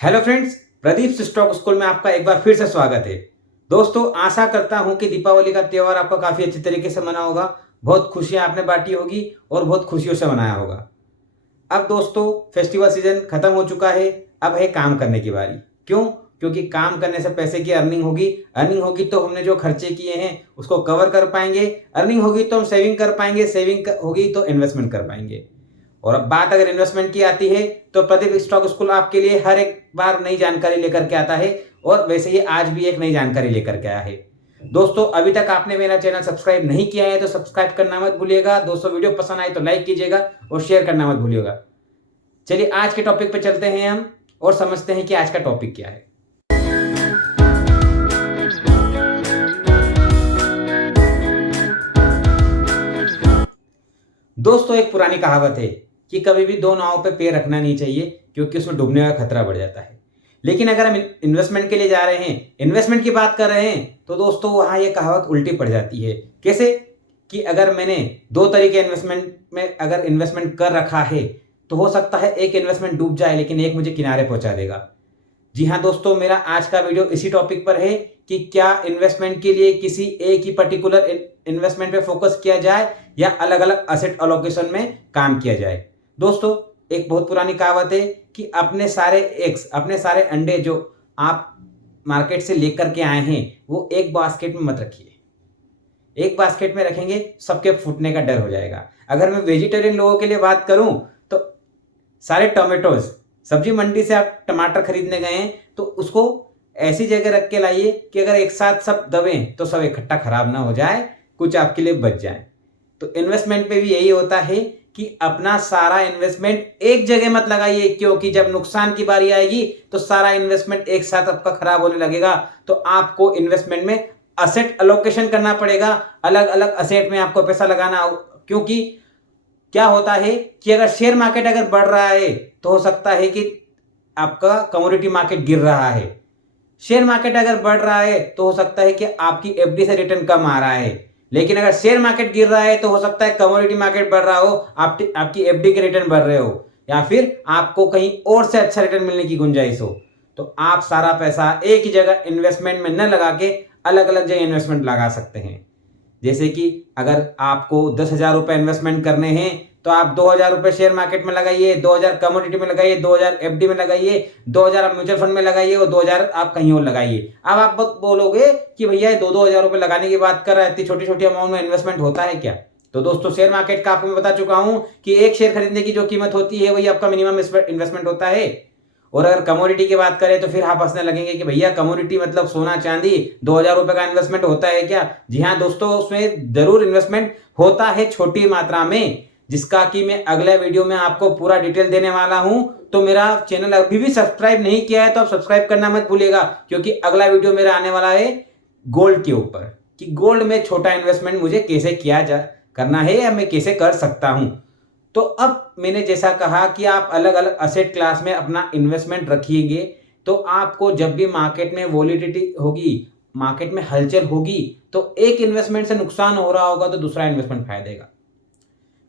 Hello friends, Pradeep stock school में आपका एक बार फिर से स्वागत है। दोस्तों, आशा करता हूं कि दीपावली का त्यौहार आपका काफी अच्छी तरीके से मना होगा, बहुत खुशियां आपने बांटी होगी और बहुत खुशियों से मनाया होगा। अब दोस्तों, फेस्टिवल सीजन खत्म हो चुका है। अब है काम करने की बारी। क्यों? क्योंकि काम करने से पैसे की अर्निंग होगी तो हमने जो खर्चे किए हैं उसको कवर कर पाएंगे, अर्निंग होगी तो हम सेविंग कर पाएंगे, होगी तो इन्वेस्टमेंट कर पाएंगे। और अब बात अगर इन्वेस्टमेंट की आती है तो प्रदीप स्टॉक स्कूल आपके लिए हर एक बार नई जानकारी लेकर के आता है और वैसे ही आज भी एक नई जानकारी लेकर के आया है। दोस्तों, अभी तक आपने मेरा चैनल सब्सक्राइब नहीं किया है तो सब्सक्राइब करना मत भूलिएगा। दोस्तों, वीडियो पसंद आए तो लाइक कीजिएगा और शेयर करना मत भूलिएगा। चलिए आज के टॉपिक पे चलते हैं हम और समझते हैं कि आज का टॉपिक क्या है। दोस्तों, एक पुरानी कहावत है कि कभी भी दो नावों पे पैर रखना नहीं चाहिए क्योंकि उसमें डूबने का खतरा बढ़ जाता है। लेकिन अगर हम इन्वेस्टमेंट के लिए जा रहे हैं, इन्वेस्टमेंट की बात कर रहे हैं, तो दोस्तों वहां ये कहावत उल्टी पड़ जाती है। कैसे? कि अगर मैंने दो तरीके इन्वेस्टमेंट में अगर इन्वेस्टमेंट कर रखा है तो हो सकता है एक इन्वेस्टमेंट डूब जाए लेकिन एक मुझे किनारे पहुंचा देगा। जी हाँ दोस्तों, मेरा आज का वीडियो इसी टॉपिक पर है कि क्या इन्वेस्टमेंट के लिए किसी एक ही पर्टिकुलर इन्वेस्टमेंट पे फोकस किया जाए या अलग अलग असेट अलोकेशन में काम किया जाए। दोस्तों, एक बहुत पुरानी कहावत है कि अपने सारे अंडे जो आप मार्केट से लेकर के आए हैं वो एक बास्केट में मत रखिए। एक बास्केट में रखेंगे सबके फूटने का डर हो जाएगा। अगर मैं वेजिटेरियन लोगों के लिए बात करूं तो सारे टोमेटोज, सब्जी मंडी से आप टमाटर खरीदने गए हैं तो उसको ऐसी जगह रख के लाइए कि अगर एक साथ सब दबें तो सब इकट्ठा खराब ना हो जाए, कुछ आपके लिए बच जाए। तो इन्वेस्टमेंट पे भी यही होता है कि अपना सारा इन्वेस्टमेंट एक जगह मत लगाइए, क्योंकि जब नुकसान की बारी आएगी तो सारा इन्वेस्टमेंट एक साथ आपका खराब होने लगेगा। तो आपको इन्वेस्टमेंट में असेट अलोकेशन करना पड़ेगा, अलग अलग असेट में आपको पैसा लगाना। क्योंकि क्या होता है कि अगर शेयर मार्केट अगर बढ़ रहा है तो हो सकता है कि आपका कमोडिटी मार्केट गिर रहा है। शेयर मार्केट अगर बढ़ रहा है तो हो सकता है कि आपकी एफडी से रिटर्न कम आ रहा है। लेकिन अगर शेयर मार्केट गिर रहा है तो हो सकता है कमोडिटी मार्केट बढ़ रहा हो, आपकी एफडी के रिटर्न बढ़ रहे हो या फिर आपको कहीं और से अच्छा रिटर्न मिलने की गुंजाइश हो। तो आप सारा पैसा एक ही जगह इन्वेस्टमेंट में न लगा के अलग अलग जगह इन्वेस्टमेंट लगा सकते हैं। जैसे कि अगर आपको 10,000 रुपए इन्वेस्टमेंट करने हैं तो आप 2,000 रुपए शेयर मार्केट में लगाइए, 2,000 कमोडिटी में लगाइए, 2,000 एफडी में लगाइए, 2,000 आप म्यूचुअल फंड में लगाइए और 2,000 आप कहीं और लगाइए। अब आप बोलोगे कि भैया 2,000 रुपए लगाने की बात कर रहा है, इतनी छोटी छोटी अमाउंट में इन्वेस्टमेंट होता है क्या? तो दोस्तों, शेयर मार्केट का आपको मैं बता चुका हूं कि एक शेयर खरीदने की जो कीमत होती है वही आपका मिनिमम इन्वेस्टमेंट होता है। और अगर कमोडिटी की बात करें तो फिर आप हंसने लगेंगे कि भैया कमोडिटी मतलब सोना चांदी, 2,000 रुपए का इन्वेस्टमेंट होता है क्या? जी हाँ दोस्तों, उसमें जरूर इन्वेस्टमेंट होता है छोटी मात्रा में, जिसका कि मैं अगले वीडियो में आपको पूरा डिटेल देने वाला हूं। तो मेरा चैनल अभी भी सब्सक्राइब नहीं किया है तो आप सब्सक्राइब करना मत भूलिएगा, क्योंकि अगला वीडियो मेरा आने वाला है गोल्ड के ऊपर कि गोल्ड में छोटा इन्वेस्टमेंट मुझे कैसे करना है या मैं कैसे कर सकता हूं। तो अब मैंने जैसा कहा कि आप अलग अलग असेट क्लास में अपना इन्वेस्टमेंट रखिएंगे तो आपको जब भी मार्केट में वॉलिटिलिटी होगी, मार्केट में हलचल होगी, तो एक इन्वेस्टमेंट से नुकसान हो रहा होगा तो दूसरा इन्वेस्टमेंट फायदा देगा।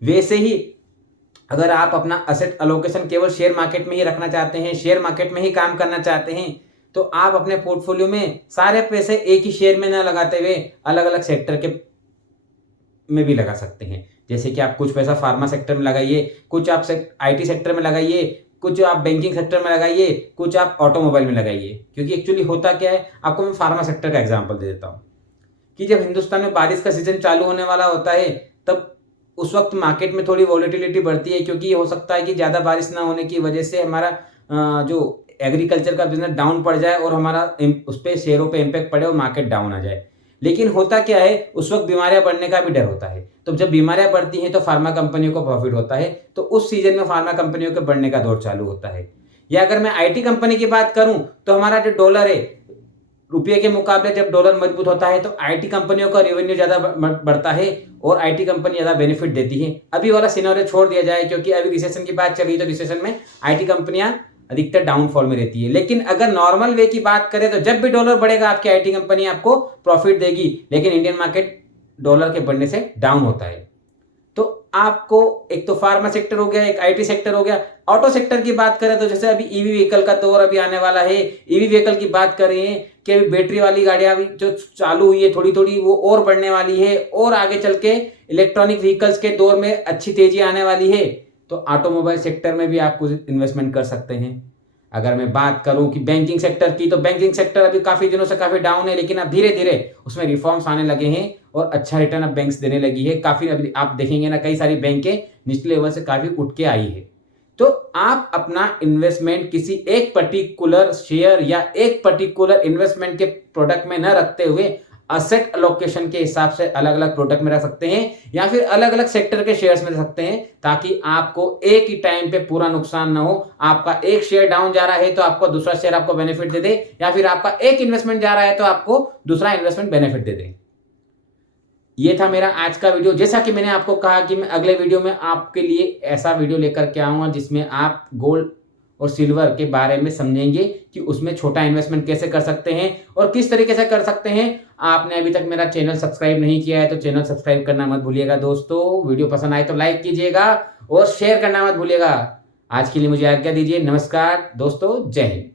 वैसे ही अगर आप अपना असेट अलोकेशन केवल शेयर मार्केट में ही रखना चाहते हैं, शेयर मार्केट में ही काम करना चाहते हैं, तो आप अपने पोर्टफोलियो में सारे पैसे एक ही शेयर में न लगाते हुए अलग अलग सेक्टर के में भी लगा सकते हैं। जैसे कि आप कुछ पैसा फार्मा सेक्टर में लगाइए, कुछ आप आईटी सेक्टर में लगाइए, कुछ आप बैंकिंग सेक्टर में लगाइए, कुछ आप ऑटोमोबाइल में लगाइए। क्योंकि एक्चुअली होता क्या है, आपको मैं फार्मा सेक्टर का एग्जांपल दे देता हूँ कि जब हिंदुस्तान में बारिश का सीजन चालू होने वाला होता है तब उस वक्त मार्केट में थोड़ी वॉलेटिलिटी बढ़ती है, क्योंकि हो सकता है कि ज़्यादा बारिश ना होने की वजह से हमारा जो एग्रीकल्चर का बिजनेस डाउन पड़ जाए और हमारा उस पर शेयरों पे इम्पैक्ट पड़े और मार्केट डाउन आ जाए। लेकिन होता क्या है, उस वक्त बीमारियां बढ़ने का भी डर होता है। तो जब बीमारियां बढ़ती हैं तो फार्मा कंपनियों को प्रॉफिट होता है, तो उस सीजन में फार्मा कंपनियों के बढ़ने का दौर चालू होता है। या अगर मैं आईटी कंपनी की बात करूं तो हमारा जो डॉलर है, रुपये के मुकाबले जब डॉलर मजबूत होता है तो आईटी कंपनियों का रेवेन्यू ज्यादा बढ़ता है और आईटी कंपनी ज्यादा बेनिफिट देती है। अभी वाला सिनेरियो छोड़ दिया जाए क्योंकि अभी रिसेशन की बात चल रही है, तो रिसेशन में आईटी कंपनियां अधिकतर डाउनफॉल में रहती है। लेकिन अगर नॉर्मल वे की बात करें तो जब भी डॉलर बढ़ेगा आपकी आईटी कंपनी आपको प्रॉफिट देगी, लेकिन इंडियन मार्केट डॉलर के बढ़ने से डाउन होता है। तो आपको एक तो फार्मा सेक्टर हो गया, एक आईटी सेक्टर हो गया। ऑटो सेक्टर की बात करें तो जैसे अभी ईवी व्हीकल का दौर अभी आने वाला है। ईवी व्हीकल की बात करें कि अभी बैटरी वाली गाड़ियां भी जो चालू हुई है थोड़ी थोड़ी, वो और बढ़ने वाली है, और आगे चल के इलेक्ट्रॉनिक व्हीकल्स के दौर में अच्छी तेजी आने वाली है। तो ऑटोमोबाइल सेक्टर में भी आप कुछ इन्वेस्टमेंट कर सकते हैं। अगर मैं बात करूं कि बैंकिंग सेक्टर की, तो बैंकिंग सेक्टर अभी काफी दिनों से काफी डाउन है, लेकिन अब धीरे धीरे उसमें रिफॉर्म्स आने लगे हैं और अच्छा रिटर्न अब बैंक्स देने लगी है। काफी अभी आप देखेंगे ना, कई सारी बैंकें निचले लेवल से काफी उठ के आई है। तो आप अपना इन्वेस्टमेंट किसी एक पर्टिकुलर शेयर या एक पर्टिकुलर इन्वेस्टमेंट के प्रोडक्ट में न रखते हुए असेट अलोकेशन के हिसाब से अलग अलग प्रोडक्ट में रख सकते हैं, या फिर अलग अलग सेक्टर के शेयर्स में रख सकते हैं, ताकि आपको एक ही टाइम पे पूरा नुकसान ना हो। आपका एक शेयर डाउन जा रहा है तो आपको दूसरा शेयर आपको बेनिफिट दे दे, या फिर आपका एक इन्वेस्टमेंट जा रहा है तो आपको दूसरा इन्वेस्टमेंट बेनिफिट दे दे। ये था मेरा आज का वीडियो। जैसा कि मैंने आपको कहा कि मैं अगले वीडियो में आपके लिए ऐसा वीडियो लेकर के आऊंगा जिसमें आप गोल्ड और सिल्वर के बारे में समझेंगे कि उसमें छोटा इन्वेस्टमेंट कैसे कर सकते हैं और किस तरीके से कर सकते हैं। आपने अभी तक मेरा चैनल सब्सक्राइब नहीं किया है तो चैनल सब्सक्राइब करना मत भूलिएगा दोस्तों। वीडियो पसंद आए तो लाइक कीजिएगा और शेयर करना मत भूलिएगा। आज के लिए मुझे आज्ञा दीजिए। नमस्कार दोस्तों, जय हिंद।